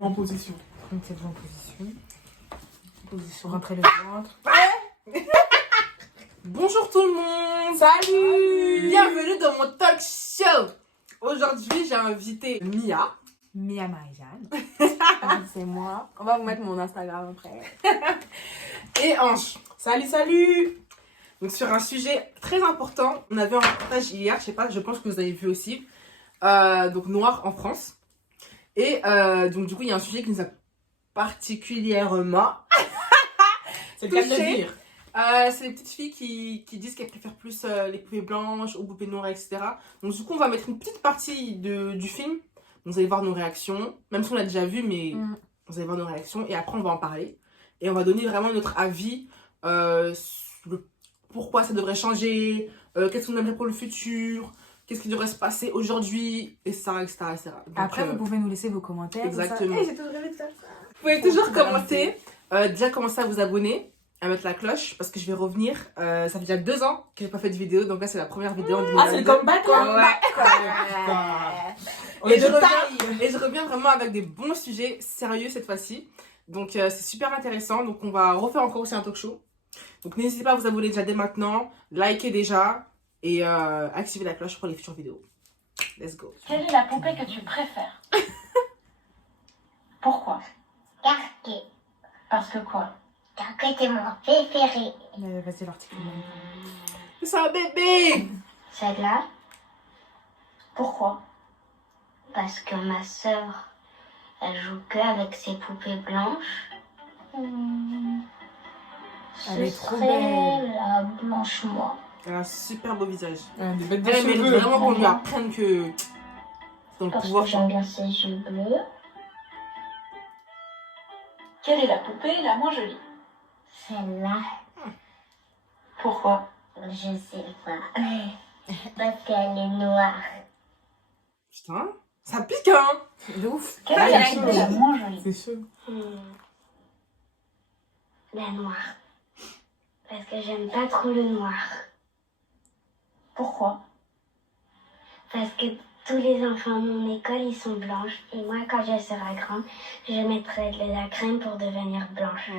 En position. Donc c'est en position. Position. Rentrer le ventre. Bonjour tout le monde. Salut. Bienvenue dans mon talk show. Aujourd'hui, j'ai invité Mia. Mia Marie-Jeanne. C'est moi. On va vous mettre mon Instagram après. Et Ange. Salut, salut. Donc sur un sujet très important, on avait un reportage hier, je pense que vous avez vu aussi. Donc noir en France. Et donc du coup, il y a un sujet qui nous a particulièrement C'est le cas de le touché. dire. C'est les petites filles qui disent qu'elles préfèrent plus les poupées blanches aux poupées noires, etc. Donc du coup, on va mettre une petite partie du film. Vous allez voir nos réactions, même si on l'a déjà vu, mais vous allez voir nos réactions. Et après, on va en parler. Et on va donner vraiment notre avis sur le pourquoi ça devrait changer, qu'est-ce qu'on aimerait pour le futur, qu'est-ce qui devrait se passer aujourd'hui, etc. etc. Donc, Après, vous pouvez nous laisser vos commentaires. exactement. Hey, j'ai toujours rêvé de faire ça. Vous pouvez toujours commenter, déjà commencer à vous abonner, à mettre la cloche, parce que je vais revenir. Ça fait déjà 2 ans que j'ai pas fait de vidéo, donc là c'est la première vidéo en 2022. Ah, c'est le comeback là. Ouais. Et je reviens vraiment avec des bons sujets sérieux cette fois-ci. Donc c'est super intéressant. Donc on va refaire encore aussi un talk show. Donc n'hésitez pas à vous abonner déjà dès maintenant, likez déjà et activez la cloche pour les futures vidéos. Let's go. Quelle est la poupée que tu préfères? Pourquoi? Carquet. Parce que quoi? Carquet est mon préféré. Vas-y, l'article. C'est un bébé. Celle-là, Pourquoi? parce que ma sœur, elle joue que avec ses poupées blanches. Elle est Ce trop serait belle. la blanche moi. Elle a un super beau visage. Des bêtes de Elle mérite cheveux. vraiment qu'on lui apprenne que dans le Parce pouvoir. que j'aime bien ses yeux bleus. Quelle est la poupée la moins jolie? Celle-là, Pourquoi? je sais pas. Parce qu'elle est noire. Putain, ça pique hein. De ouf. Quelle Ah, est la il y a poupée la moins jolie? C'est chaud. La noire. Parce que j'aime pas trop le noir. Pourquoi? Parce que tous les enfants de mon école, ils sont blanches. Et moi, quand je serai grande, je mettrai de la crème pour devenir blanche.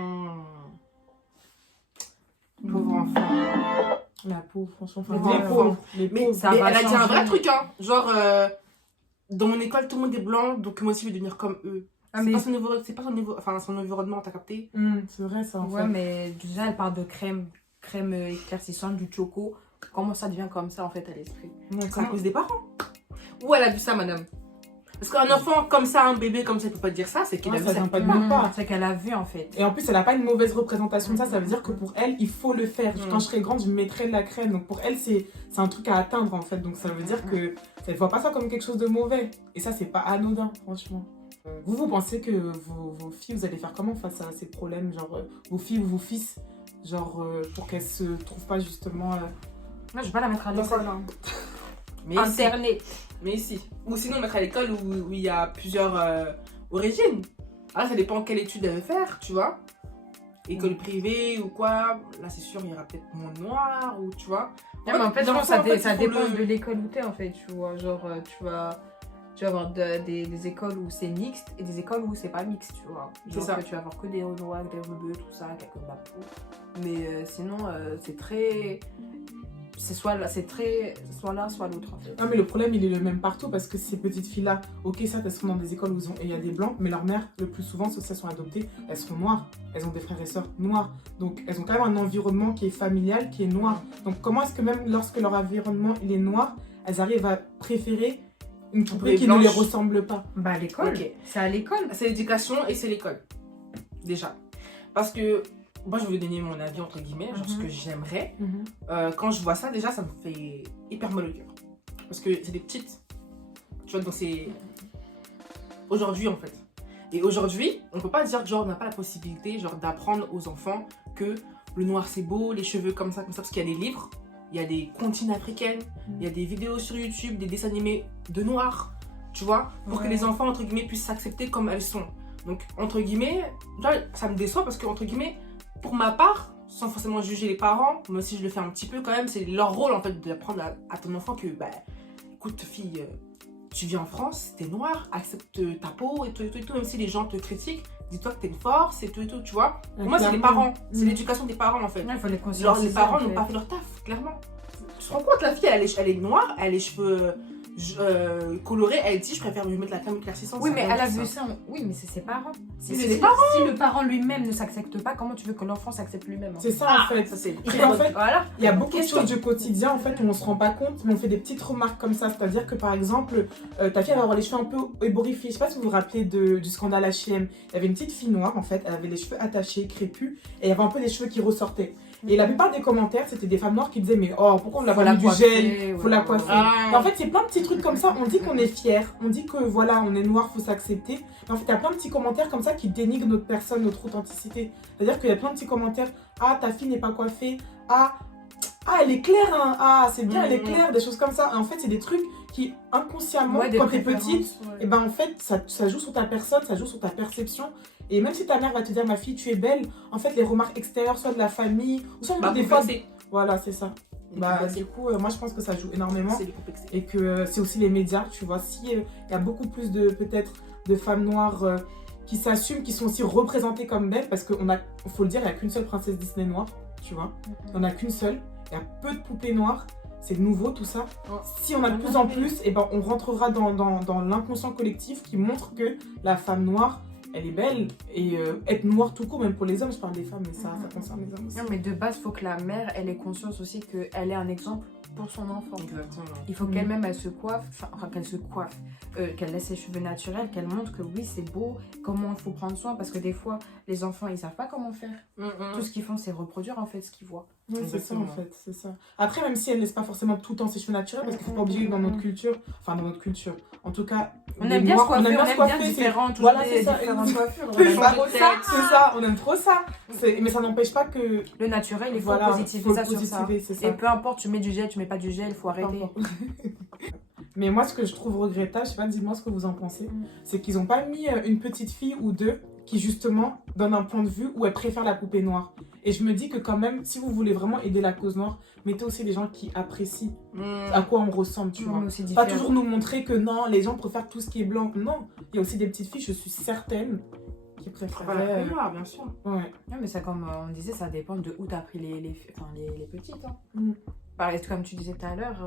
Pauvre enfant. La peau, franchement. Les Enfin, pauvres. Les Mais, pauvres. ça mais va elle a dit un vrai changer. truc hein. Genre dans mon école tout le monde est blanc, donc moi aussi je vais devenir comme eux. Ah, C'est mais... pas son niveau, c'est pas son niveau, enfin son environnement, t'as capté? C'est vrai ça en Ouais, fait. mais déjà, elle parle de crème éclaircissante, du choco. Comment ça devient comme ça, en fait, à l'esprit? Ouais, C'est à comment- cause des parents. Où elle a vu ça, madame? Parce qu'un enfant comme ça, un bébé comme ça, il peut pas dire ça, c'est qu'il Ouais, a vu ça ça. vient pas de nulle part. C'est qu'elle a vu, en fait. Et en plus, elle a pas une mauvaise représentation de ça. Ça veut dire que pour elle, il faut le faire. Quand je serai grande, je mettrai de la crème. Donc pour elle, c'est un truc à atteindre en fait. Donc ça veut dire que elle voit pas ça comme quelque chose de mauvais. Et ça, c'est pas anodin, franchement. Vous pensez que vos filles, vous allez faire comment face à ces problèmes, genre vos filles ou vos fils, genre pour qu'elles se trouvent pas justement. Moi, je vais pas la mettre à Dans l'école. cette- Hein. Mais ici, Internet. mais ici. Ou sinon mettre à l'école où il y a plusieurs origines. Alors ça dépend quelle étude elle veut faire, tu vois. École privée ou quoi. Là c'est sûr, il y aura peut-être moins de noirs ou tu vois. Non, mais en fait, je pense que l'enfant, en fait, ça il faut dépend le- de l'école où t'es, en fait, tu vois. Genre, tu vas avoir des écoles où c'est mixte et des écoles où c'est pas mixte, tu vois. C'est Genre ça. que tu vas avoir que des noirs, des bleus, tout ça, quelques de la peau. Mais sinon, c'est très... C'est très... Soit l'un, soit l'autre, en fait. Non mais le problème il est le même partout parce que ces petites filles là, ok ça elles sont dans des écoles où il y a des blancs, mais leurs mères le plus souvent, sauf si elles sont adoptées, elles sont noires, elles ont des frères et sœurs noirs, donc elles ont quand même un environnement qui est familial, qui est noir. Donc comment est-ce que même lorsque leur environnement il est noir, elles arrivent à préférer une poupée qui ne les blanche. ressemble pas? Bah, à l'école. Ok. C'est à l'école. C'est l'éducation et c'est l'école. Déjà. Parce que moi je vais vous donner mon avis entre guillemets, genre ce que j'aimerais. Quand je vois ça, déjà, ça me fait hyper mal au cœur. Parce que c'est des petites. Tu vois, donc c'est. Aujourd'hui, en fait. Et aujourd'hui, on peut pas dire que, genre, on n'a pas la possibilité, genre, d'apprendre aux enfants que le noir c'est beau, les cheveux comme ça, parce qu'il y a des livres, il y a des comptines africaines, il y a des vidéos sur YouTube, des dessins animés de noirs, tu vois, pour que les enfants, entre guillemets, puissent s'accepter comme elles sont. Donc, entre guillemets, genre, ça me déçoit parce que, entre guillemets, pour ma part, sans forcément juger les parents, moi aussi je le fais un petit peu quand même, c'est leur rôle en fait d'apprendre à ton enfant que, bah, écoute fille, tu vis en France, t'es noir, accepte ta peau et tout, même si les gens te critiquent, dis-toi que t'es une force et tout, tu vois. Pour moi, c'est les parents, c'est l'éducation des parents en fait. Il faut les Genre, conscientiser. les parents en n'ont fait. pas fait leur taf, clairement. Tu te rends compte, la fille, elle est noire, elle a les cheveux colorés, elle dit je préfère lui mettre la crème éclaircissante. Oui, ça mais va elle a dire vu ça. ça. Oui, mais c'est ses parents. Mais c'est les parents. Si le parent lui-même ne s'accepte pas, comment tu veux que l'enfant s'accepte lui-même? C'est ça en fait. Ça, c'est Et en fait, Voilà. il y a beaucoup de Question. choses du quotidien en fait où on se rend pas compte, mais on fait des petites remarques comme ça. C'est-à-dire que par exemple, ta fille elle va avoir les cheveux un peu éborifiés. Je sais pas si vous vous rappelez du scandale H&M. Il y avait une petite fille noire en fait, elle avait les cheveux attachés, crépus, et il y avait un peu les cheveux qui ressortaient. Et la plupart des commentaires, c'était des femmes noires qui disaient mais oh pourquoi on l'a Faut pas la mis du coiffer, gel, faut ouais, la ouais, coiffer. ouais. Et en fait, c'est plein de petits trucs comme ça. On dit qu'on est fier, on dit que voilà, on est noir, faut s'accepter. Mais en fait, il y a plein de petits commentaires comme ça qui dénigrent notre personne, notre authenticité. C'est-à-dire qu'il y a plein de petits commentaires. Ah, ta fille n'est pas coiffée. Ah, elle est claire. Hein. Ah, c'est bien, elle est claire. Des choses comme ça. Et en fait, c'est des trucs qui inconsciemment, Ouais, des quand t'es préférences, petite, ouais. et ben en fait, ça joue sur ta personne, ça joue sur ta perception. Et même si ta mère va te dire, ma fille, tu es belle, en fait, les remarques extérieures, soit de la famille, ou soit Bah, des fois. complexé. Voilà, c'est ça. Bah, du coup, moi, je pense que ça joue énormément. C'est les complexés. Et que c'est aussi les médias, tu vois. Si il y a beaucoup plus de, peut-être, de femmes noires qui s'assument, qui sont aussi représentées comme belles, parce qu'il faut le dire, il n'y a qu'une seule princesse Disney noire, tu vois. Il n'y en a qu'une seule. Il y a peu de poupées noires. C'est nouveau tout ça. Si on a de plus en plus, et ben, on rentrera dans l'inconscient collectif qui montre que la femme noire, elle est belle. Et être noire tout court, même pour les hommes, je parle des femmes, mais ça concerne les hommes aussi. Non, mais de base, il faut que la mère, elle ait conscience aussi qu'elle est un exemple pour son enfant. Exactement. Il faut qu'elle-même, elle se coiffe, enfin qu'elle se coiffe, qu'elle laisse ses cheveux naturels, qu'elle montre que oui, c'est beau, comment il faut prendre soin, parce que des fois, les enfants, ils savent pas comment faire. Tout ce qu'ils font, c'est reproduire en fait ce qu'ils voient. Oui, c'est ça Exactement. en fait, c'est ça. Après, même si elle laisse pas forcément tout le temps ses cheveux naturels, parce qu'il faut pas oublier que dans notre culture, en tout cas, On les aime bien se Noirs, coiffer, on aime bien c'est- différentes Voilà, c'est ça. différentes coiffures. C'est on aime trop trop ça, c'est ça, on aime trop ça. Mais ça n'empêche pas que. Le naturel, il faut Voilà, positiver faut ça le sur ça. positiver, c'est ça. Et peu importe, tu mets du gel, tu mets pas du gel, il faut Peu arrêter. importe. Mais moi, ce que je trouve regrettable, je sais pas, dis-moi ce que vous en pensez, c'est qu'ils ont pas mis une petite fille ou deux qui, justement, donnent un point de vue où elle préfère la poupée noire. Et je me dis que, quand même, si vous voulez vraiment aider la cause noire, mettez aussi des gens qui apprécient à quoi on ressemble, tu Non, vois. mais aussi Pas différent. toujours nous montrer que non, les gens préfèrent tout ce qui est blanc. Non, il y a aussi des petites filles, je suis certaine, qui préfèrent. Bien sûr. Ouais. Non, mais ça, comme on disait, ça dépend de où tu as pris les petites. Hein. Mm. Par exemple, comme tu disais tout à l'heure,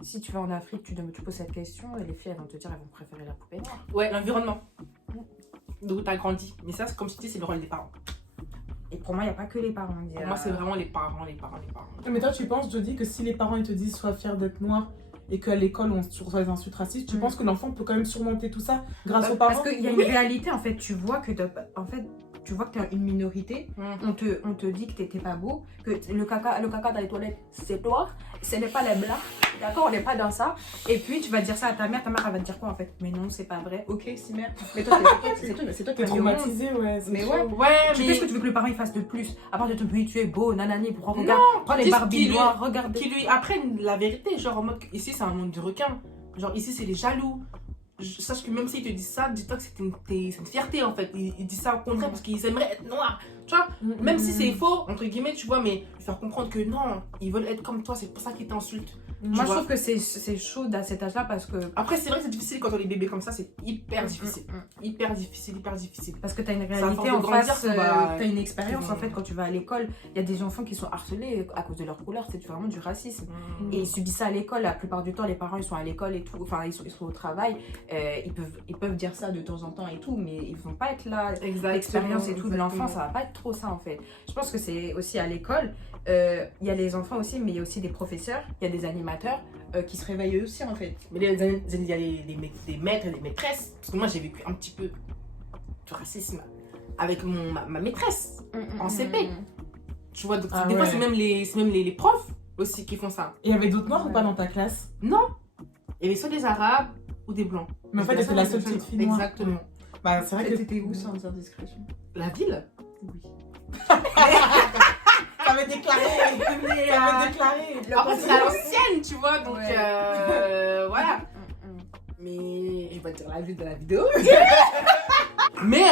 si tu vas en Afrique, tu poses cette question et les filles, elles vont te dire elles vont préférer la poupée noire. Ouais, l'environnement. D'où t'as grandi. Mais ça, comme tu dis, c'est le rôle des parents. Et pour moi, il n'y a pas que les parents. Il y a- Pour moi, c'est vraiment les parents. Mais toi, tu penses, Jodie, que si les parents ils te disent sois fier d'être noir et qu'à l'école on reçoit des insultes racistes, tu penses que l'enfant peut quand même surmonter tout ça grâce aux parents? Parce qu'il y a une réalité, en fait, tu vois que tu as une minorité, on te dit que t'étais pas beau, que le caca dans les toilettes, c'est toi, ce n'est pas les blancs, d'accord, on n'est pas dans ça. Et puis tu vas dire ça à ta mère elle va te dire quoi en fait? Mais non, c'est pas vrai. Ok, si mère. Mais toi, c'est toi qui T'es as mis au monde. traumatisé, ouais. c'est Mais chaud. ouais. Ouais, mais Qu'est-ce que tu veux que le parent il fasse de plus? À part de te dire tu es beau, nanani, pour regarder, prends les dis Barbie qu'il noires, regarde. qui lui apprennent la vérité. Genre en mode, ici, c'est un monde de requins. Genre ici, c'est les jaloux. Sache que même s'ils te disent ça, dis-toi que c'est une fierté en fait. Ils disent ça au contraire parce qu'ils aimeraient être noirs. Tu vois, même si c'est faux, entre guillemets, tu vois, mais faire comprendre que non, ils veulent être comme toi, c'est pour ça qu'ils t'insultent. Moi, je vois. trouve que c'est chaud à cet âge-là parce que. Après, c'est vrai que c'est difficile quand on est bébé comme ça, c'est hyper difficile. Hyper difficile. Parce que tu as une à force réalité de en grandir face, qu'on va- tu as une expérience en fait quand tu vas à l'école. Il y a des enfants qui sont harcelés à cause de leur couleur, c'est vraiment du racisme. Et ils subissent ça à l'école. La plupart du temps, les parents ils sont à l'école et tout, enfin ils sont au travail. Ils peuvent dire ça de temps en temps et tout, mais ils vont pas être là. L'expérience et tout de l'enfant, ça va pas être trop ça en fait. Je pense que c'est aussi à l'école. Il y a les enfants aussi, mais il y a aussi des professeurs, il y a des animateurs qui se réveillent eux aussi en fait. Mais il y a des maîtres et des maîtresses. Parce que moi, j'ai vécu un petit peu de racisme avec ma maîtresse en CP. Tu vois, donc des fois, c'est même les profs aussi qui font ça. Et il y avait d'autres noirs ou pas dans ta classe? Non. Il y avait soit des arabes ou des blancs. Mais en fait, t'étais la seule petite fille noire. Exactement. Bah, c'est vrai que. T'étais où sans indiscrétion? La ville. T'avais déclaré! T'avais déclaré! Après, c'est à l'ancienne, tu vois, donc Ouais. voilà. Mais je vais pas te dire la ville de la vidéo. Mais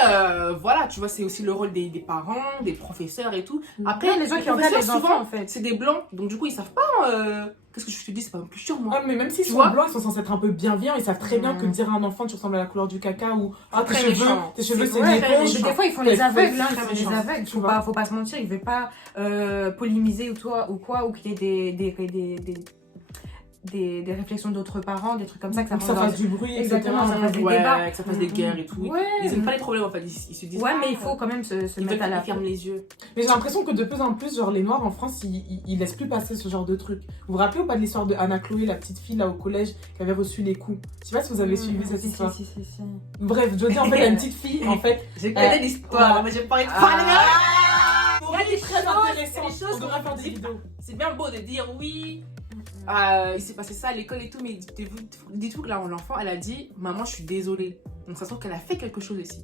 voilà, tu vois, c'est aussi le rôle des parents, des professeurs et tout. Après, Les gens qui encadrent les professeurs, enfants souvent, en fait. c'est des blancs, donc du coup, ils savent pas que qu'est-ce que je te dis, c'est pas non plus sûr, moi. Ah, mais même s'ils Tu sont vois blancs, ils sont censés être un peu bienveillants. Ils savent très bien que dire à un enfant tu ressembles à la couleur du caca ou ah, Très méchant. tes cheveux C'est c'est une vrai, éponge. Des fois, ils font Ouais, les aveugles, hein, très ils font méchant, les aveugles. tu vois. Faut pas se mentir, ils veulent pas polémiser ou quoi, ou qu'il y ait des réflexions d'autres parents, des trucs comme ça, que ça Que ça rend fasse du bruit, Exactement, etc. ça fasse des Ouais, débats. que ça fasse des guerres et tout. Ouais. Ils aiment pas les problèmes, en fait. Ils se disent. Ouais, mais il faut quand même se Ils mettre à la veulent fermer les yeux. Mais j'ai l'impression que de plus en plus, genre les Noirs en France, ils laissent plus passer ce genre de truc. Vous vous rappelez ou pas de l'histoire de Anna Chloé, la petite fille là au collège qui avait reçu les coups? Je sais pas si vous avez suivi cette histoire. Si. Bref, Jodie en fait, il y a une petite fille en fait. J'ai connais l'histoire, voilà. mais j'ai pas envie de Ah. parler. Il y a des très intéressant. des choses On devrait faire qu'on des dit. vidéos. C'est bien beau de dire oui. Il s'est passé ça à l'école et tout, mais dites-vous que là, l'enfant, elle a dit maman, je suis désolée. Donc ça se trouve qu'elle a fait quelque chose ici.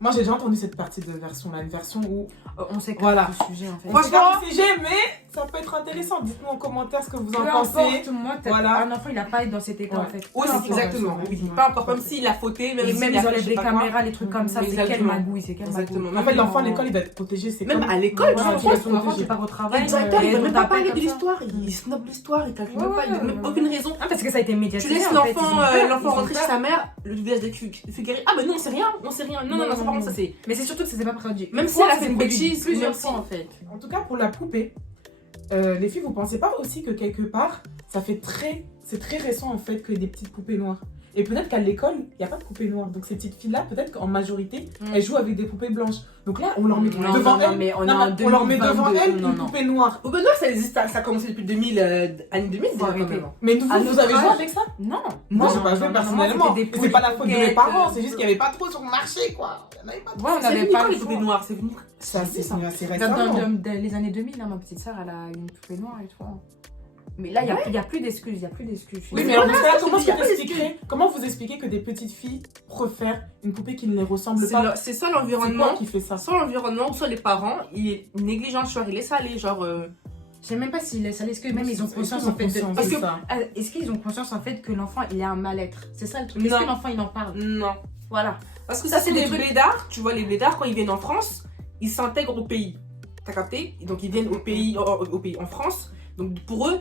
Moi j'ai déjà entendu cette partie de version là, une version où On sait que Voilà. le sujet en fait. on sait pas le sujet, mais ça peut être intéressant. Dites-nous en commentaire ce que vous en Peu pensez. importe, moi, Voilà. un enfant, il a pas à être dans cet état Ouais. en fait. Oui, Peu c'est importe. exactement. ouais, Oui, ouais. pas encore, même s'il a fauté, même Et s'il même a ils fait enlèvent je sais les pas quoi. caméras, les trucs comme ça, c'est quelle Exactement. magouille, c'est quelle magouille. Exactement. En fait, l'enfant à l'école il va être protégé. C'est Même comme- à l'école, Ouais, tu tu vois, laisses ton enfant, tu pars au travail. le directeur, il et veut on même pas t'appelle parler de comme ça. l'histoire. Il snob l'histoire, il calcule Ouais, même pas, il ouais, donne même ouais. aucune raison. Ah, parce que ça a été Tu médiatisé. laisses en fait, l'enfant ils ont l'enfant peur, rentrer chez sa mère, le visage de guéri. Ah, mais non, on sait rien, on sait rien. Non, ça par contre, ça c'est. Mais c'est surtout que ça s'est pas produit. Même Une si fois, elle a ça fait s'est une produit bêtise, plusieurs même si- fois en fait. En tout cas, pour la poupée, les filles, vous pensez pas aussi que quelque part, c'est très récent en fait que des petites poupées noires. Et peut-être qu'à l'école, il n'y a pas de poupées noires. Donc ces petites filles-là, peut-être qu'en majorité, elles jouent avec des poupées blanches. Donc là, on leur met Non, devant non, elles. mais on est Non, en mais on leur met 2022, devant elles non, une non. poupée noire. Au Benoît, ça existe, ça a commencé depuis 2000, années 2000, Faut déjà, quand arrêter. même. Mais vous, À vous notre avez joué âge- avec ça? Non. Moi, j'ai Non, pas non, joué non, personnellement. moi, c'était des Et c'est pas la faute de mes poulettes, parents, c'est juste qu'il n'y avait pas trop sur le marché, quoi. Il y en avait pas trop. Ouais, on C'est avait venu pas quand le les poupées choix. noires, c'est venu. Ça, c'est ça. assez Dans récemment. les années 2000, hein, ma petite sœur, elle a une poupée noire et tout. Mais là, il n'y a plus d'excuses, il n'y a plus d'excuses. Oui, mais Mais alors, voilà, dans ce cas-là, je comment te dis, y a pas comment vous expliquez que des petites filles préfèrent une poupée qui ne les ressemble C'est pas? c'est ça C'est quoi l'environnement. qui fait ça? Soit l'environnement, ou soit les parents, ils est négligent, genre il laisse aller, genre. Je sais même pas s'ils laissent aller, est-ce que même ils ont conscience en fait de... Parce que- Est-ce qu'ils ont conscience en fait que l'enfant il a un mal-être? C'est ça le truc. Est-ce Non. que l'enfant il en parle? Non. Voilà. Parce que Ça, ça, c'est c'est des des trucs- blédards, tu vois, les blédards, quand ils viennent en France, ils s'intègrent au pays. T'as capté? Et donc ils viennent au pays, en France. Donc pour eux,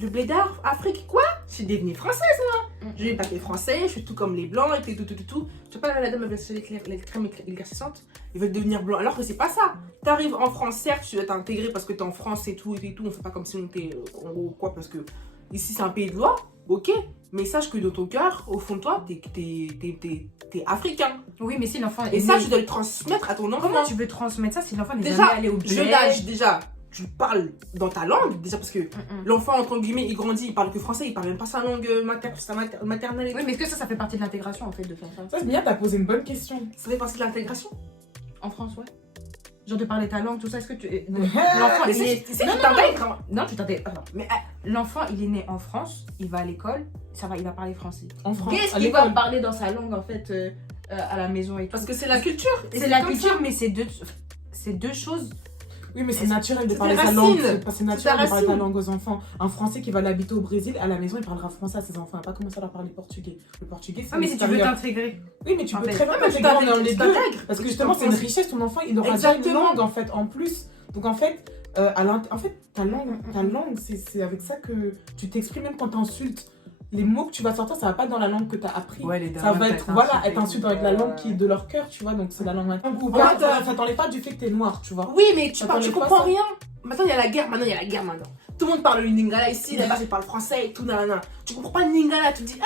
le blédard, Afrique, quoi? Je suis devenue française, moi. Je vais pas les français, je suis tout comme les blancs, et tout. Tu sais pas, la dame avec les crèmes éclaircissantes, ils veulent devenir blancs. Alors que c'est pas ça. T'arrives en France, certes, tu dois t'intégrer parce que t'es en France et tout. On fait pas comme si on était en gros quoi, parce que ici c'est un pays de loi, ok. Mais sache que dans ton cœur, au fond de toi, t'es africain. Oui, mais si l'enfant est Et ça, né- tu dois le transmettre à ton enfant. Comment tu veux transmettre ça si l'enfant n'est Déjà, jamais allé au jeune bled? âge, déjà, tu parles dans ta langue, déjà parce que l'enfant, entre guillemets, il grandit, il parle que français, il parle même pas sa langue maternelle et Oui, tout. mais est-ce que ça fait partie de l'intégration en fait de faire ça? Ça, Mia, t'as posé une bonne question. Ça fait partie de l'intégration. En France, ouais. Genre de parler ta langue, tout ça, est-ce que tu... Ah, L'enfant, Mais il est... c'est Non, tu non, t'intègres. Non, tu t'intègres. Attends. Mais L'enfant, il est né en France, il va à l'école, ça va, il va parler français. En France, Qu'est-ce à qu'il va l'école. parler dans sa langue en fait à la maison et tout? parce que c'est la culture. et c'est la comme culture, ça. mais c'est deux choses. Oui, mais c'est naturel de C'est parler tes sa langue. racines. C'est naturel ta de parler ta racine. langue aux enfants. Un Français qui va l'habiter au Brésil, à la maison, il parlera français à ses enfants. Il va pas commencer à leur parler portugais. Le portugais, c'est Ah, mais si tu veux l'extérieur. t'intégrer. Oui, mais tu en peux fait. très bien Ah, mais tu t'intégrer dans les deux. t'intègres. Parce que Tu justement, c'est une comprends. richesse. Ton enfant, il aura déjà une Exactement. langue en fait, en plus. Donc en fait, ta langue, c'est avec ça que tu t'exprimes, même quand t'insultes. Les mots que tu vas sortir, ça va pas être dans la langue que t'as appris. Ça va être, voilà, être insulte avec la langue qui est de leur cœur, tu vois. Donc c'est la langue maternelle. Ou pas, ça t'enlève pas du fait que t'es noir, tu vois. Oui, mais tu Attends, tu les comprends fois, ça- rien. Maintenant, il y a la guerre. Maintenant. Tout le monde parle le lingala ici, là-bas, je parle français et tout, nanana. Tu comprends pas le lingala, tu te dis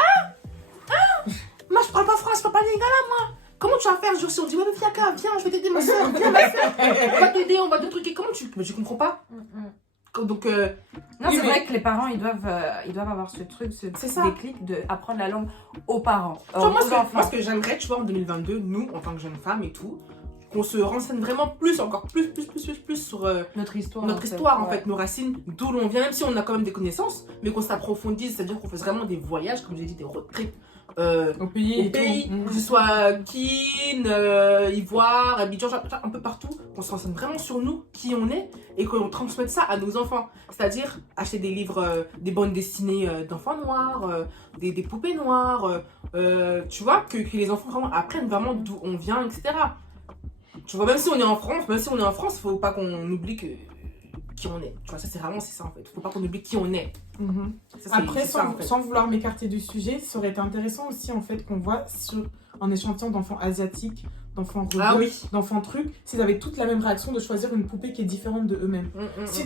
moi je parle pas français, je parle pas lingala, moi. Comment tu vas faire? Si on dit, ouais, mais viens, je vais t'aider, ma soeur, viens, ma soeur. On va t'aider, on va te truquer. Comment tu. Mais je comprends pas. Donc, Non, Oui, c'est mais- vrai que les parents, ils doivent avoir ce truc, ce C'est ça. déclic de apprendre la langue aux parents, tu vois, aux enfants. moi, ce que j'aimerais, tu vois, en 2022, nous, en tant que jeunes femmes et tout, qu'on se renseigne vraiment plus, encore plus sur Notre histoire. notre histoire, en fait, nos racines, d'où l'on vient, même si on a quand même des connaissances, mais qu'on s'approfondisse, c'est-à-dire qu'on fasse vraiment des voyages, comme j'ai dit, des road trips Au pays. au et tout. pays, Mm. que ce soit Kin, Ivoire, Abidjan, un peu partout, qu'on se renseigne vraiment sur nous, qui on est, et qu'on transmette ça à nos enfants. C'est-à-dire acheter des livres, des bandes dessinées d'enfants noirs, des poupées noires, tu vois, que les enfants vraiment apprennent vraiment d'où on vient, etc. Tu vois, même si on est en France, faut pas qu'on oublie que qui on est. Tu vois, ça c'est vraiment c'est ça en fait. Faut pas qu'on oublie qui on est. Ça, c'est- Après, c'est ça, en fait. sans vouloir m'écarter du sujet, ça aurait été intéressant aussi en fait qu'on voit en échantillon d'enfants asiatiques, d'enfants rebeux, Ah oui. d'enfants trucs, s'ils avaient toutes la même réaction de choisir une poupée qui est différente de eux-mêmes.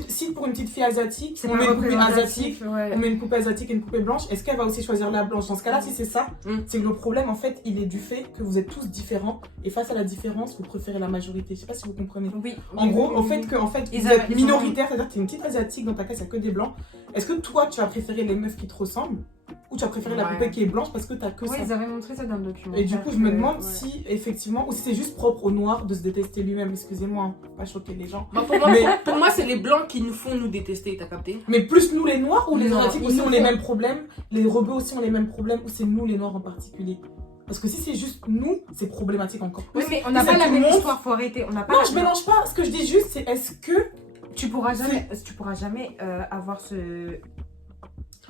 Si pour une petite fille asiatique, C'est on pas met une poupée asiatique, représentatif, ouais. on met une poupée asiatique et une poupée blanche, est-ce qu'elle va aussi choisir la blanche? Dans ce cas-là, si c'est ça, Mm. c'est que le problème en fait, il est du fait que vous êtes tous différents et face à la différence, vous préférez la majorité. Je sais pas si vous comprenez. Oui. En gros, au fait que Ils vous êtes avaient- minoritaire, c'est-à-dire que t'es une petite asiatique, dans ta classe, il n'y a que des blancs. Est-ce que toi, tu vas préférer les meufs qui te ressemblent ou tu vas préférer la Ouais. poupée qui est blanche parce que t'as que Oui, ça? ils avaient montré ça dans le documentaire. Et du coup, je me demande Ouais. si, effectivement, ou si c'est juste propre au noir de se détester lui-même. Excusez-moi, hein, pas choquer les gens. Bah, pour moi, Mais- pour moi, c'est les blancs qui nous font nous détester, t'as capté? Mais plus nous les noirs ou les Non, asiatiques ils aussi nous ont les font- mêmes problèmes? Les rebeux aussi ont les mêmes problèmes ou c'est nous les noirs en particulier? Parce que si c'est juste nous, c'est problématique encore plus. Oui, mais on n'a Si pas c'est la tout le même monde- histoire, faut arrêter. On n'a pas Non, la je même- mélange pas. Ce que je dis juste, c'est est-ce que Tu pourras jamais avoir ce.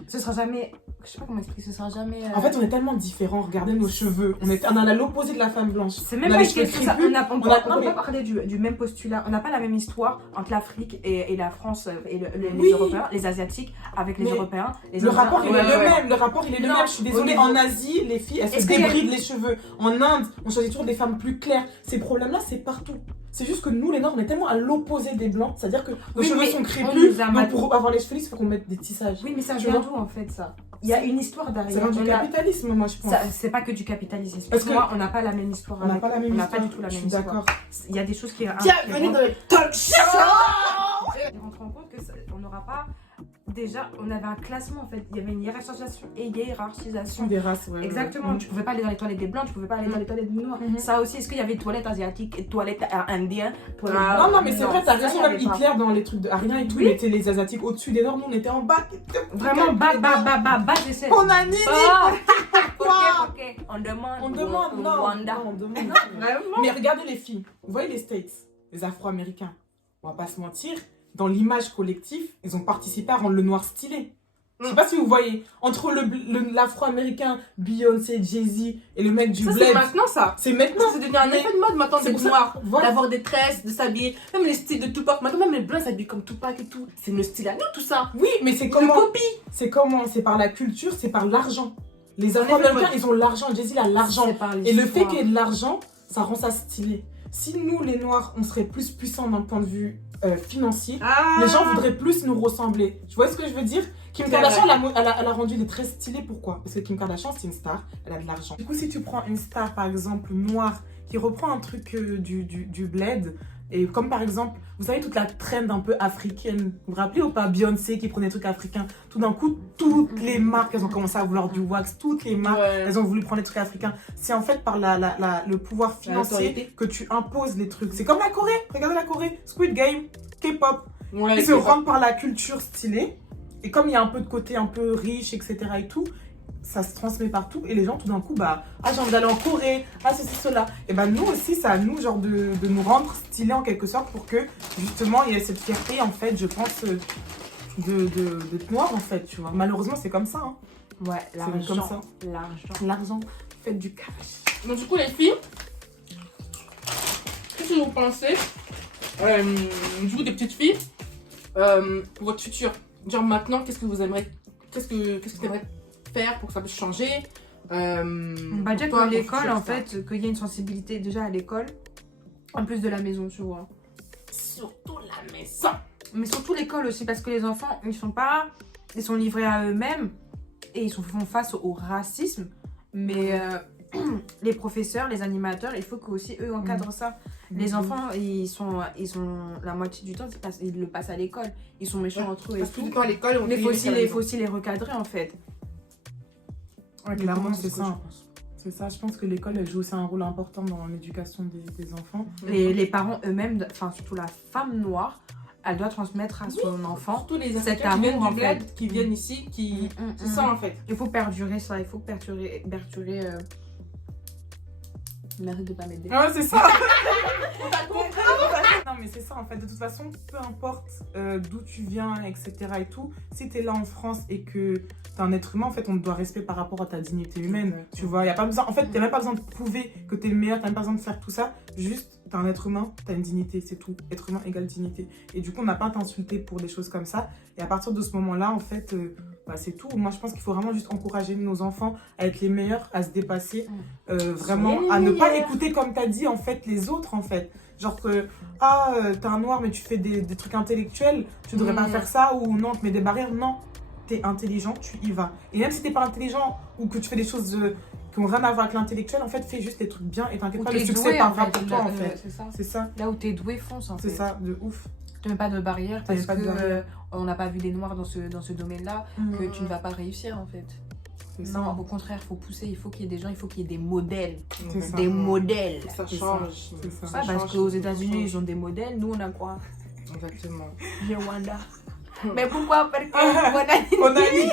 Ce sera jamais. Je sais pas comment expliquer, ce sera jamais. En fait, on est tellement différents. Regardez nos cheveux. On est à l'opposé de la femme blanche. c'est même on a pas les une cheveux question ça. crépus, On peut non, pas mais- parler du même postulat. On n'a pas la même histoire entre l'Afrique et la France et les Oui. Européens, les Asiatiques avec les Mais Européens. Les Le Indiens. rapport, il ouais, est le ouais. même. Le rapport, il est le Non, même. Je suis désolée. au niveau- En Asie, les filles, elles se Est-ce qu'il y a- débrident les cheveux. En Inde, on choisit toujours des femmes plus claires. Ces problèmes-là, c'est partout. C'est juste que nous, les Noirs, on est tellement à l'opposé des Blancs. C'est-à-dire que nos Oui, cheveux mais sont on crépus. nous a Donc, mal- pour avoir les cheveux lisses, il faut qu'on mette des tissages. Oui, mais ça Tu vient vois d'où en fait ça? Il y a une histoire C'est derrière. vraiment du On a- capitalisme, moi, je pense. C'est pas que du capitalisme. Parce que- Moi, on n'a pas la même histoire. On n'a avec- pas la même on n'a histoire. pas du tout la Je même suis histoire. d'accord. Il y a des choses qui. Bienvenue dans le talk show! On se rend compte qu'on n'aura pas. Déjà, on avait un classement en fait. Il y avait une hiérarchisation. Des races, ouais. Exactement, ouais. tu pouvais pas aller dans les toilettes des blancs, tu pouvais pas aller dans les toilettes des noirs. Mhm. Ça aussi, est-ce qu'il y avait toilettes asiatiques, et toilettes indiennes, toilettes Ah, Non, non, mais c'est vrai, t'as ça, raison. il y avait Même pas. Hitler, dans les trucs de Arien et tout, Oui. il mettait les Asiatiques au-dessus des Noirs. Nous, on était en bas. Vraiment, bas, j'essaie. On a ni Ah, Quoi ok. On demande. On demande, au non. Rwanda. Non, on demande. Vraiment. Mais regardez les filles. Vous voyez les States, les Afro-Américains. On va pas se mentir. Dans l'image collective, ils ont participé à rendre le noir stylé. Je sais pas si vous voyez. Entre l'Afro-Américain, Beyoncé, Jay-Z et le mec du Ça, c'est bled. maintenant ça. C'est maintenant. C'est devenu un effet de mode maintenant C'est d'être pour ça- noir. Voilà. D'avoir des tresses, de s'habiller. Même les styles de Tupac. Maintenant, même les blancs s'habillent comme Tupac et tout. C'est nos styles à nous, tout ça. Oui, mais c'est On comment le copie. C'est comment C'est par la culture, c'est par l'argent. Les Un effet de Afro-Américains, mode. ils ont l'argent. Jay-Z, il a l'argent. C'est par Et le fait l'histoire. qu'il y ait de l'argent, ça rend ça stylé. Si nous, les Noirs, on serait plus puissants d'un point de vue financier, les gens voudraient plus nous ressembler. Tu vois ce que je veux dire? Kim C'est Kardashian, vrai. elle a rendu des très stylés. Pourquoi? Parce que Kim Kardashian, c'est une star, elle a de l'argent. Du coup, si tu prends une star, par exemple, noire, qui reprend un truc du bled, et comme par exemple, vous savez, toute la trend un peu africaine, vous vous rappelez ou pas, Beyoncé qui prenait des trucs africains, tout d'un coup, toutes les marques, elles ont commencé à vouloir du wax, toutes les marques, Ouais. elles ont voulu prendre des trucs africains. C'est en fait par le pouvoir financier notoriété. que tu imposes les trucs. C'est comme la Corée. Regardez la Corée. Squid Game, K-pop. Ouais, Ils se c'est rendent par la culture stylée. Et comme il y a un peu de côté un peu riche, etc. et tout, ça se transmet partout. Et les gens, tout d'un coup, bah, ah, j'ai envie d'aller en Corée. Ah, ceci, cela. Et bah, nous aussi, c'est à nous, genre, de nous rendre stylés en quelque sorte pour que, justement, il y ait cette fierté, en fait, je pense, d'être noir, en fait, tu vois. Malheureusement, c'est comme ça, hein. Ouais, C'est comme l'argent. ça. L'argent. L'argent, faites du cash. Donc, du coup, les filles, qu'est-ce que vous pensez du coup des petites filles pour votre futur? Genre maintenant, qu'est-ce que vous aimeriez, qu'est-ce que tu aimerais faire pour que ça puisse changer? On va dire toi, que ton l'école, futur, en ça. fait, qu'il y a une sensibilité déjà à l'école, en plus de la maison, tu vois. Surtout la maison. Mais surtout l'école aussi, parce que les enfants, ils sont livrés à eux-mêmes et ils font face au racisme. Mais les professeurs, les animateurs, il faut que aussi eux encadrent ça. Les enfants, ils sont la moitié du temps, ils le passent à l'école. Ils sont méchants entre eux et Parce que tout tout. le temps à l'école, on Mais il dit faut oui, aussi, à la faut aussi les recadrer en fait. Ouais, clairement, c'est ce que ça. je pense. C'est ça, je pense que l'école, elle joue aussi un rôle important dans l'éducation des enfants. Les parents eux-mêmes, enfin surtout la femme noire, elle doit transmettre à son enfant. Surtout les Cet Africains qui viennent amour, en du bled, fait. qui viennent ici, qui... C'est ça en fait. Il faut perdurer ça, il faut perdurer. Merci de pas m'aider. Ouais, c'est ça. Non, mais c'est ça en fait. De toute façon, peu importe d'où tu viens, etc. et tout, si t'es là en France et que t'es un être humain, en fait, on te doit respect par rapport à ta dignité humaine. Exactement. Tu vois, y a pas besoin. En fait, t'as même pas besoin de prouver que t'es le meilleur, t'as même pas besoin de faire tout ça. Juste t'es un être humain, t'as une dignité, c'est tout. Être humain égale dignité. Et du coup, on n'a pas à t'insulter pour des choses comme ça. Et à partir de ce moment-là, en fait, c'est tout. Moi, je pense qu'il faut vraiment juste encourager nos enfants à être les meilleurs, à se dépasser, vraiment, à ne pas écouter, comme t'as dit, en fait, les autres, en fait. Genre que, t'es un noir, mais tu fais des trucs intellectuels, tu devrais pas faire ça, ou non, tu mets des barrières. Non, t'es intelligent, tu y vas. Et même si t'es pas intelligent, ou que tu fais des choses qui n'ont rien à voir avec l'intellectuel, en fait, fais juste des trucs bien, et t'inquiète pas, le succès parlera pour toi, en fait. C'est ça. Là où t'es doué, fonce, en fait. C'est ça, de ouf. Tu mets pas de barrière parce pas de barrière. on n'a pas vu des noirs dans ce domaine-là, que tu ne vas pas réussir, en fait. Non, au contraire, il faut pousser, il faut qu'il y ait des gens, il faut qu'il y ait des modèles. C'est ça. Des modèles. Ça C'est change. C'est ça. Ça, parce qu'aux États-Unis, ils ont des modèles, nous, on a quoi? Exactement. J'ai Wanda. Mais pourquoi? Parce que On a mis.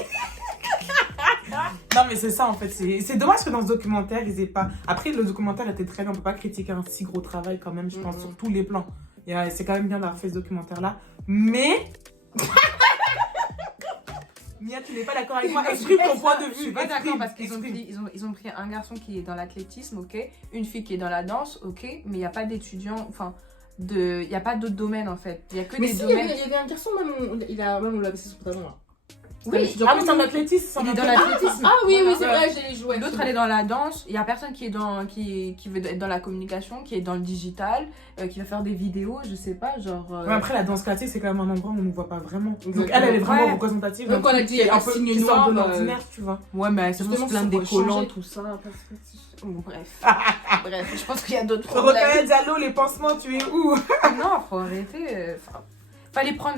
Non, mais c'est ça en fait. C'est dommage que dans ce documentaire, ils aient pas. Après, le documentaire était très bien. On peut pas critiquer un si gros travail quand même, je pense, sur tous les plans. C'est quand même bien d'avoir fait ce documentaire-là. Mais. Mia, tu n'es pas d'accord avec moi? Exprime ton point de vue. Je suis pas d'accord parce qu'ils exprime. ont pris un garçon qui est dans l'athlétisme, ok, une fille qui est dans la danse, ok, mais il n'y a pas d'étudiants, enfin, il n'y a pas d'autres domaines en fait. Il y a que Mais des si, domaines. il y avait un garçon, même, on l'a baissé son pantalon là. Oui, Ah, mais c'est un athlétisme. il est dans l'athlétisme. Ah oui, Voilà. oui, c'est vrai, j'ai joué. L'autre, elle est dans la danse. Il y a personne qui veut être dans la communication, qui est dans le digital, qui va faire des vidéos, je sais pas, genre. Ouais, après, la danse classique, c'est quand même un endroit où on ne voit pas vraiment. Donc, Exactement. elle est vraiment Ouais. représentative. Donc, on a dit un un peu signe qui sort de noir, l'ordinaire, tu vois. Ouais, mais c'est Justement, juste plein ça de pourrait collants, changer. tout ça. Bon, bref. Bref, je pense qu'il y a d'autres problèmes. Rokhaya Diallo, les pansements, tu es où? Non, faut arrêter. Fallait prendre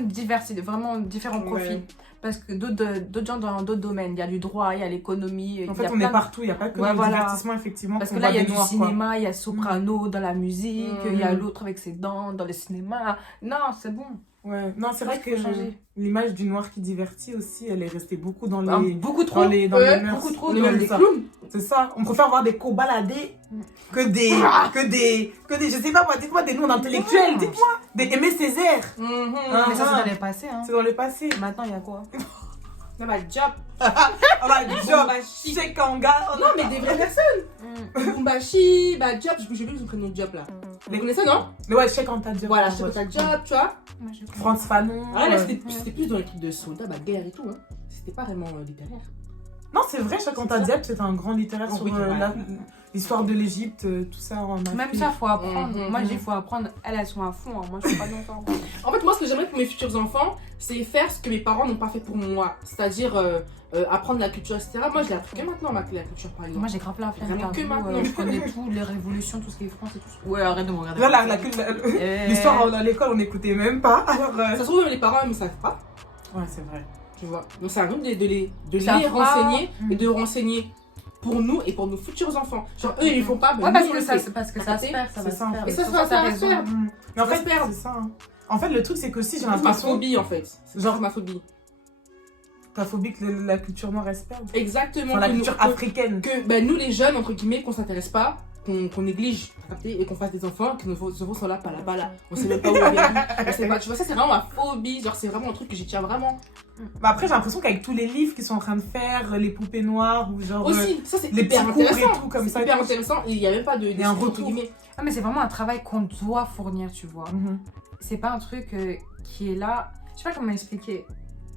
vraiment différents profils. Ouais. Parce que d'autres gens dans d'autres domaines, il y a du droit, il y a l'économie. En il fait, y a on plein est de- partout, il n'y a pas que Ouais, le voilà. divertissement, effectivement. Parce qu'on que là, il y a voit des du noirs, quoi. cinéma, il y a soprano dans la musique, il y a l'autre avec ses dents dans le cinéma. Non, c'est bon. Ouais, non, c'est vrai qu'il que faut changer. l'image du noir qui divertit aussi, elle est restée beaucoup dans les. Beaucoup trop. Dans les mœurs. beaucoup trop. On est dans même les- des clowns. C'est ça. On préfère voir des co-baladés que des. Je sais pas moi, dites-moi des noms d'intellectuels, Non. dites-moi. Des Aimé Césaire. Mais ça, c'est dans les passés. Hein. C'est dans le passé. Maintenant, il y a quoi? Non, ma job. On a Job, Bumbashi. Chekanga. Non, mais des vraies personnes. Bumbashi, bah, job, j'ai oublié son prénom de job là. Vous connaissez ça, non? Mais ouais, Chekanga Job. Voilà, je sais pas ta job, tu vois. France Fanon. Ah, là, c'était plus dans les trucs de soldats, bagarre et tout. Hein. C'était pas vraiment littéraire. Non, c'est vrai, Chekanga Diop, c'est un grand littéraire sur Oui, voilà. l'histoire de l'Égypte, tout ça en Afrique. Même ça, faut apprendre. Mhm, Moi, je dis, faut apprendre. Elles sont à fond. Hein. Moi, je suis pas d'accord. En fait, moi, ce que j'aimerais pour mes futurs enfants, c'est faire ce que mes parents n'ont pas fait pour moi. C'est-à-dire apprendre la culture, etc. Moi, je l'ai appris que maintenant, la culture, par exemple. Moi, j'ai grave plein à faire. Vraiment que maintenant. Je connais tout, les révolutions, tout ce qui est France et tout. Ouais, arrête de me regarder. Là, l'histoire à l'école, on n'écoutait même pas. Alors, Ça se trouve, même les parents, ils ne savent pas. ouais, c'est vrai. Tu vois. Donc, c'est à nous de les Ça fera- renseigner et de renseigner pour nous et pour nos futurs enfants. Genre, eux, ils ne font pas. mais Ouais, nous, on le fait. parce que ça se perd, ça C'est va ça, se faire. et ça Sur va t'as se raison. faire. Mais en Ça va fait, se perdre. c'est ça. Hein. En fait, le truc, c'est que si j'ai C'est ma l'impression. phobie, en fait. C'est genre ma phobie. Ta phobie que la culture noire, elle se perde. Exactement. Enfin, la Que culture nous- africaine. que ben, nous les jeunes entre guillemets qu'on s'intéresse pas, qu'on néglige et qu'on fasse des enfants, que nos enfants sont là, pas là, pas là. On sait même pas où on vient. On sait pas. Tu vois, ça c'est vraiment ma phobie. Genre c'est vraiment un truc que j'y tiens vraiment. Bah après, j'ai l'impression qu'avec tous les livres qu'ils sont en train de faire, les poupées noires ou genre. Aussi, ça c'est les hyper petits cours et intéressant. tout, comme C'est ça, hyper tout. intéressant et il y a même pas de. Il y a un entre retour. guillemets. Ah, mais c'est vraiment un travail qu'on doit fournir, tu vois. Mhm. C'est pas un truc qui est là. Je sais pas comment expliquer.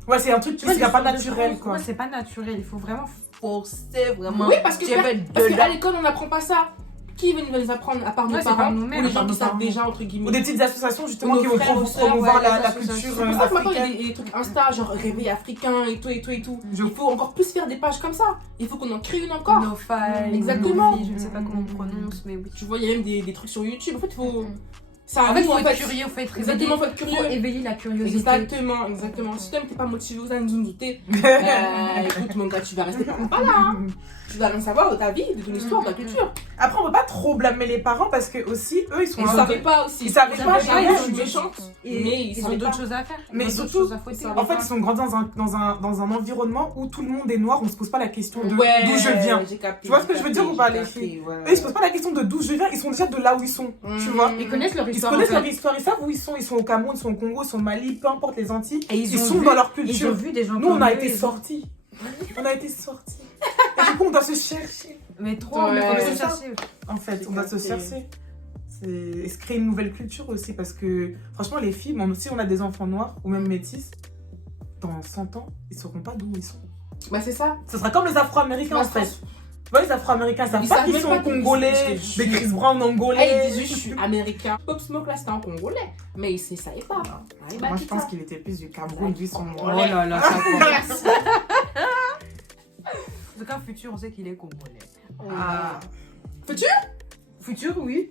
Ouais, c'est un truc qui Tu vois, n'est pas l'histoire de naturel, France, quoi. ouais, c'est pas naturel. Il faut vraiment forcer, vraiment. Oui, parce que Tu veux parce de qu'à là. l'école on n'apprend pas ça. Qui va nous les apprendre à part nos Ouais, c'est parents par ou nous-mêmes, les gens par qui nos savent parents. déjà entre Ou guillemets. des petites associations justement Nos qui vont frères, nos sœurs, promouvoir ouais, la les culture associations. C'est pour ça que maintenant il y a africaine. des trucs Insta, genre réveil africain et tout et tout et tout. Je- Il faut encore plus faire des pages comme ça. Il faut qu'on en crée une encore. No Five, Exactement. No Fee, je ne sais pas comment on prononce, mais oui. Tu vois, il y a même des trucs sur YouTube. En fait, il faut. Ça En fait, il nous, faut être curieux, il faut être réveillé. Exactement, faut être curieux. Faut éveiller la curiosité. Exactement, exactement. Si toi t'es pas motivé aux Nzunzute, écoute mon gars, tu vas rester pas là. Hein. Tu vas rien savoir de ta vie, de ton histoire, de ta culture. Après, on peut pas trop blâmer les parents parce que aussi, eux, ils sont. Ils savaient pas aussi. Ils savaient pas, ils jamais, sont ils- méchants. Mais ils Ils ont savaient d'autres pas. choses à faire. Mais Ils ont d'autres surtout, choses à fouetter. En fait, ils sont grandis dans un environnement où tout le monde est noir, on se pose pas la question de Ouais, d'où je viens. j'ai capté, Tu vois ce que j'ai je veux dire capté, ou pas, j'ai les capté, filles ouais. Eux, ils se posent pas la question de d'où je viens, ils sont déjà de là où ils sont, tu vois. Ils connaissent leur Ils histoire. connaissent en leur fait. histoire, ils savent où ils sont au Cameroun, ils sont au Congo, ils sont au Mali, peu importe les Antilles, Et ils ont sont vu- dans leur Ils ont culture. vu des gens Nous, on comme a eux, été ils ont- sortis. On a été sortis. Et du coup, on doit se chercher. Mais trop, Ouais. mais faut C'est se ça. chercher. En fait, on doit se capté. chercher. Et se créer une nouvelle culture aussi, parce que franchement, les filles, même si on a des enfants noirs ou même métis, dans 100 ans, ils sauront pas d'où ils sont. Bah, c'est ça. Ce sera comme les Afro-Américains en fait. Tu vois, les Afro-Américains, ils savent Ils pas savent qu'ils même sont pas qu'ils- congolais, je te des jure. Chris Brown Ah, angolais. il dit juste, je suis américain. Pop Smoke, là, c'était un Congolais. Mais il savait pas. Ah, il m'a Moi, dit je pense ça. qu'il était plus du Cameroun, vu son Oh là là, ça commence. En tout cas, Futur, on sait qu'il est congolais. Ah. Futur, oui.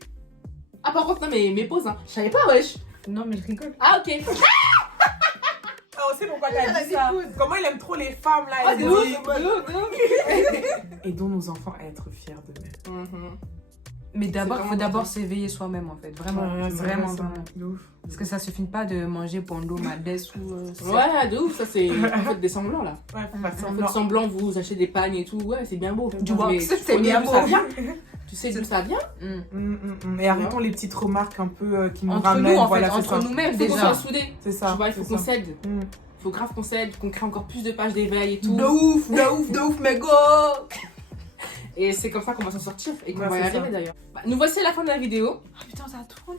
Ah, par contre, non, mais mes pauses, hein. Je savais pas, wesh. Non, mais je rigole. Ah, ok. Ah, on sait pourquoi il a dit ça. Comment il aime trop les femmes là. Ah, il de dit- ouf. Aidons nos enfants à être fiers d'eux-mêmes. Mais d'abord, il C'est faut d'abord vraiment s'éveiller soi-même, en fait. Vraiment, Ouais, c'est vraiment, vrai, ça. vraiment. De ouf. Parce que ça suffit pas de manger Pondo, Madès ou... Ouais, de ouf, ça c'est. Vous faites des semblants là. Ouais, faut faire Vous semblant. faites semblant, vous achetez des pagnes et tout. Ouais, c'est bien beau. Du Mais wax, tu c'est connais bien d'où beau. ça vient. Tu sais d'où ça vient. Mm. Et arrêtons les petites remarques un peu qui nous Entre ramènent. nous, en fait, voilà, c'est entre ça. nous-mêmes, Il faut qu'on déjà. soit soudés. C'est ça. Tu vois, il faut c'est qu'on ça. cède. Mm. Il faut grave qu'on cède, qu'on crée encore plus de pages d'éveil et tout. de ouf, mais go. Et c'est comme ça qu'on va s'en sortir et qu'on Ouais, va y c'est ça. arriver d'ailleurs. Bah, nous voici à la fin de la vidéo. Ah putain, ça tourne.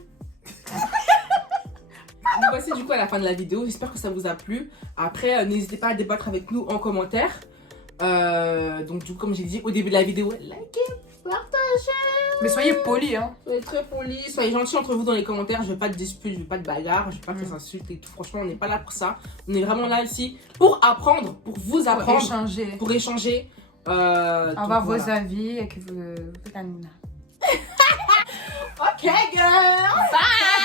Nous voici du coup à la fin de la vidéo. J'espère que ça vous a plu. Après, n'hésitez pas à débattre avec nous en commentaire. Donc du coup, comme j'ai dit au début de la vidéo, likez, partagez. Mais soyez polis, hein. Soyez très polis, soyez gentils entre vous dans les commentaires. Je veux pas de dispute, je veux pas de bagarre, je veux pas que ça s'insulte et tout. Franchement, on n'est pas là pour ça. On est vraiment là ici pour apprendre, pour vous Pour apprendre, échanger. pour échanger. Avoir donc, vos avis et que vous... Ok, girl. Bye.